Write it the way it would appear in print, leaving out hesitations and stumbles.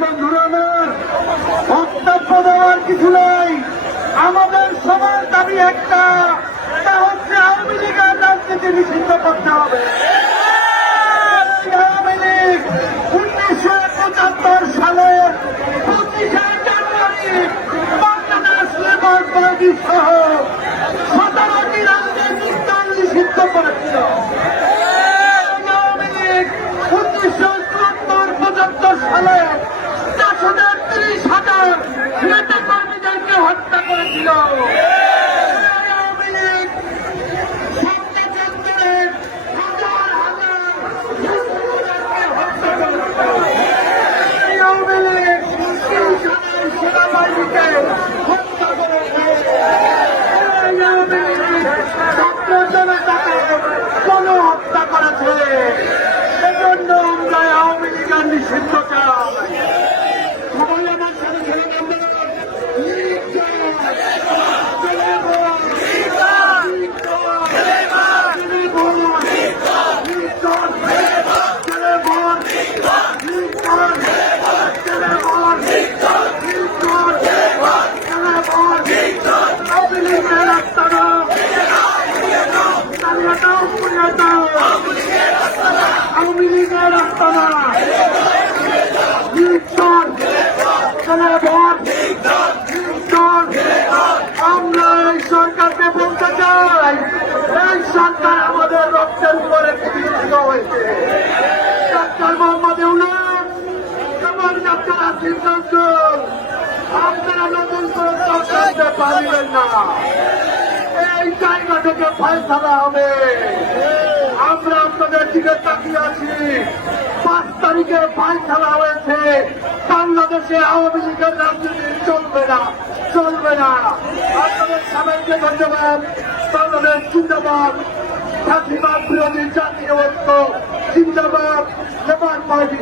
বন্ধুরা আমার, বক্তব্য দেওয়ার কিছু নাই। আমাদের সবার দাবি একটা, তা হচ্ছে আওয়ামী লীগের রাজনীতি নিষিদ্ধ করতে হবে। আওয়ামী লীগ 1975 সালের 25শে জানুয়ারি বাংলাদেশ লেবার পার্টি সহ 17টি রাজনৈতিক দল নিষিদ্ধ করেছিল। আওয়ামী লীগ 1974-75 সালে 430,000 নেতা কর্মীদেরকে হত্যা করেছিল। আওয়ামী লীগ সত্যযন্ত্রের হাজার হাজার ছাত্রদেরকে হত্যা করেছিল। আওয়ামী লীগ সেনাবাহিনীকে হত্যা করেছে। আওয়ামী লীগ ছাত্র জনতাকে গণহত্যা করেছে। এজন্য আমরা আওয়ামী লীগের নিষিদ্ধ চাই। সবাই আমার সাথে ছেলে আওয়ামী লীগের আস্তানা আমরা এই সরকারকে বলতে চাই, এই সরকার আমাদের রক্তের উপরে প্রতিষ্ঠিত হয়েছে। ডাক্তার মোহাম্মদ ইউনূস এবং ডাক্তার আসিফ নজরুল, আপনারা নতুন করে সরকারকে পারবেন না। এই জায়গা থেকে ফয়সালা হবে। আমরা আপনাদের দিকে তাকিয়ে আছি। 5 তারিখে ফয়সালা হয়েছে, বাংলাদেশে আওয়ামী লীগের রাজনীতি চলবে না, চলবে না। আপনাদের সবাইকে ধন্যবাদ। বাংলাদেশ জিন্দাবাদ, ফাঁসিবাদ বিরোধী জাতীয় ঐক্য জিন্দাবাদ, লেবার পার্টি